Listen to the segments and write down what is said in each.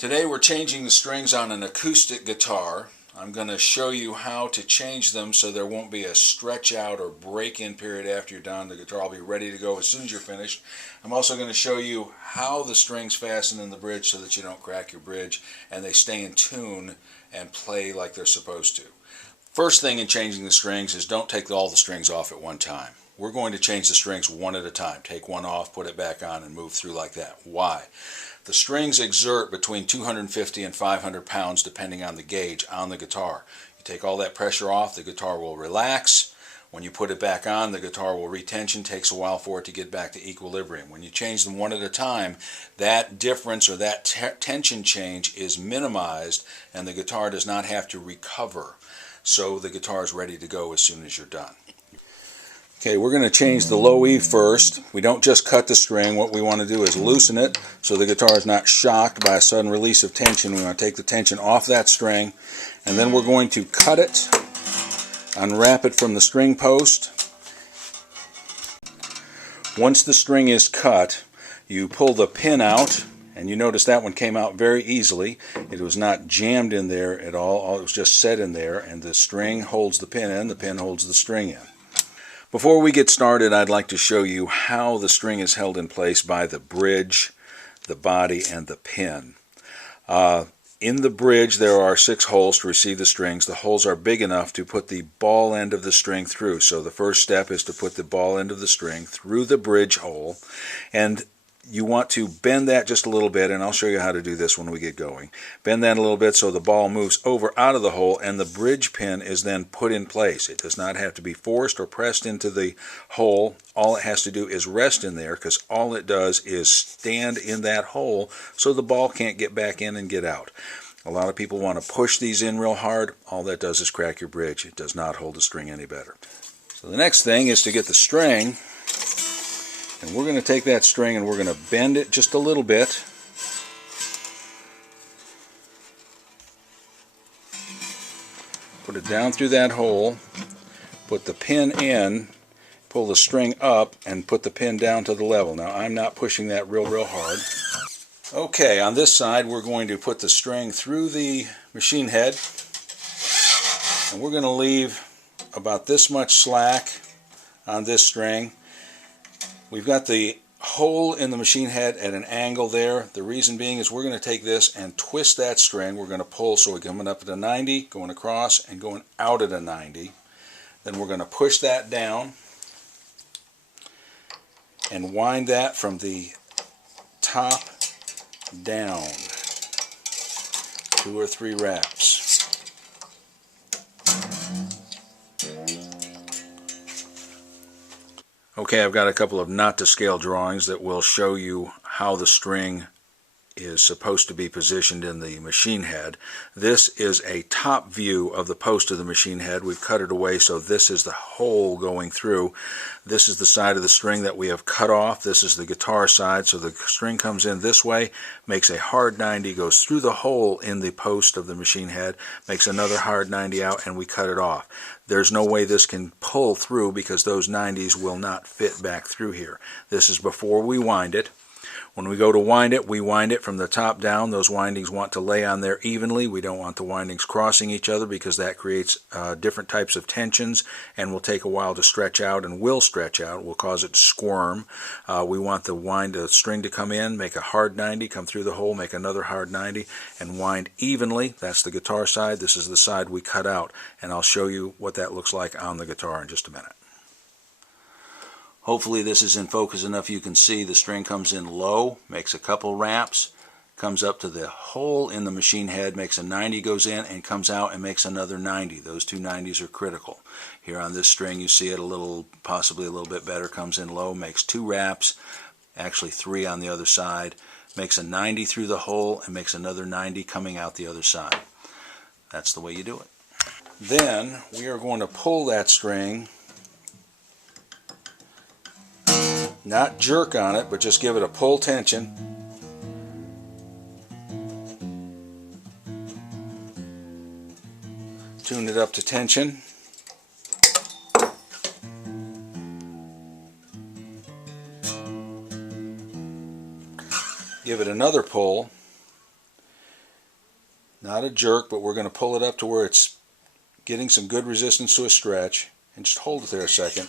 Today we're changing the strings on an acoustic guitar. I'm going to show you how to change them so there won't be a stretch out or break in period after you're done. The guitar will be ready to go as soon as you're finished. I'm also going to show you how the strings fasten in the bridge so that you don't crack your bridge and they stay in tune and play like they're supposed to. First thing in changing the strings is don't take all the strings off at one time. We're going to change the strings one at a time. Take one off, put it back on, and move through like that. Why? The strings exert between 250 and 500 pounds depending on the gauge on the guitar. You take all that pressure off, the guitar will relax. When you put it back on, the guitar will retension. Takes a while for it to get back to equilibrium. When you change them one at a time, that difference or that tension change is minimized and the guitar does not have to recover. So the guitar is ready to go as soon as you're done. Okay, we're going to change the low E first. We don't just cut the string. What we want to do is loosen it so the guitar is not shocked by a sudden release of tension. We want to take the tension off that string, and then we're going to cut it, unwrap it from the string post. Once the string is cut, you pull the pin out, and you notice that one came out very easily. It was not jammed in there at all. It was just set in there, and the string holds the pin in, the pin holds the string in. Before we get started, I'd like to show you how the string is held in place by the bridge, the body, and the pin. In the bridge, there are 6 holes to receive the strings. The holes are big enough to put the ball end of the string through. So the first step is to put the ball end of the string through the bridge hole, and you want to bend that just a little bit, and I'll show you how to do this when we get going. Bend that a little bit so the ball moves over out of the hole, and the bridge pin is then put in place. It does not have to be forced or pressed into the hole. All it has to do is rest in there, because all it does is stand in that hole so the ball can't get back in and get out. A lot of people want to push these in real hard. All that does is crack your bridge. It does not hold the string any better. So the next thing is to get the string. And we're going to take that string and we're going to bend it just a little bit. Put it down through that hole. Put the pin in. Pull the string up and put the pin down to the level. Now I'm not pushing that real hard. Okay, on this side we're going to put the string through the machine head. And we're going to leave about this much slack on this string. We've got the hole in the machine head at an angle there. The reason being is we're going to take this and twist that string. We're going to pull so we're coming up at a 90, going across, and going out at a 90. Then we're going to push that down and wind that from the top down. 2 or 3 wraps. Okay, I've got a couple of not-to-scale drawings that will show you how the string is supposed to be positioned in the machine head. This is a top view of the post of the machine head. We've cut it away, so this is the hole going through. This is the side of the string that we have cut off. This is the guitar side, so the string comes in this way, makes a hard 90, goes through the hole in the post of the machine head, makes another hard 90 out, and we cut it off. There's no way this can pull through because those 90s will not fit back through here. This is before we wind it. When we go to wind it, we wind it from the top down. Those windings want to lay on there evenly. We don't want the windings crossing each other because that creates different types of tensions and will take a while to stretch out and will stretch out. Will cause it to squirm. We want the string to come in, make a hard 90, come through the hole, make another hard 90, and wind evenly. That's the guitar side. This is the side we cut out, and I'll show you what that looks like on the guitar in just a minute. Hopefully this is in focus enough you can see the string comes in low, makes a couple wraps, comes up to the hole in the machine head, makes a 90, goes in, and comes out and makes another 90. Those 2 90s are critical. Here on this string you see it possibly a little bit better, comes in low, makes 2 wraps, actually 3 on the other side, makes a 90 through the hole, and makes another 90 coming out the other side. That's the way you do it. Then we are going to pull that string. Not jerk on it, but just give it a pull tension. Tune it up to tension. Give it another pull. Not a jerk, but we're going to pull it up to where it's getting some good resistance to a stretch, and just hold it there a second.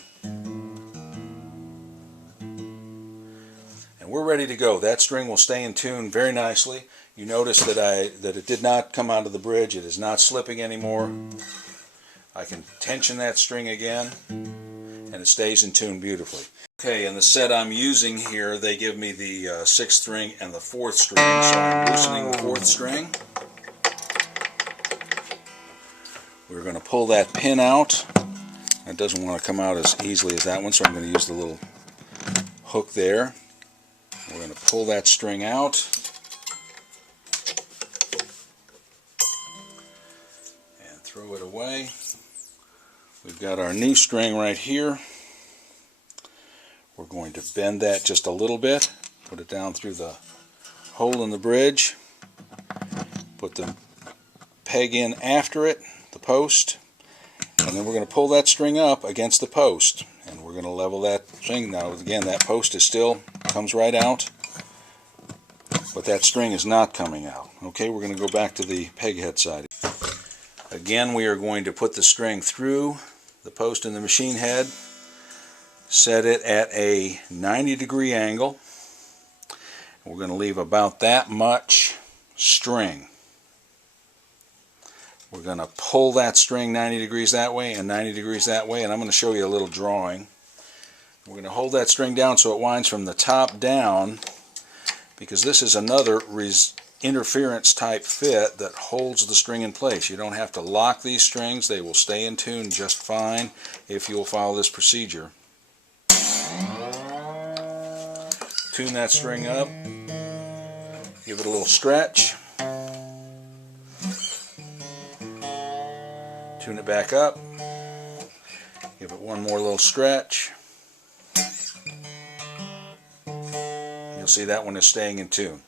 And we're ready to go. That string will stay in tune very nicely. You notice that it did not come out of the bridge. It is not slipping anymore. I can tension that string again, and it stays in tune beautifully. Okay, and the set I'm using here, they give me the 6th string and the 4th string, so I'm loosening the 4th string. We're going to pull that pin out. It doesn't want to come out as easily as that one, so I'm going to use the little hook there. We're going to pull that string out. And throw it away. We've got our new string right here. We're going to bend that just a little bit, put it down through the hole in the bridge, put the peg in after it, the post, and then we're going to pull that string up against the post, and we're going to level that string. Now again, that post is still, comes right out, but that string is not coming out. Okay, we're going to go back to the peg head side. Again, we are going to put the string through the post in the machine head, set it at a 90-degree angle. We're going to leave about that much string. We're going to pull that string 90 degrees that way and 90 degrees that way, and I'm going to show you a little drawing. We're going to hold that string down so it winds from the top down, because this is another interference type fit that holds the string in place. You don't have to lock these strings. They will stay in tune just fine if you'll follow this procedure. Tune that string up, give it a little stretch, tune it back up, give it one more little stretch. You'll see that one is staying in tune.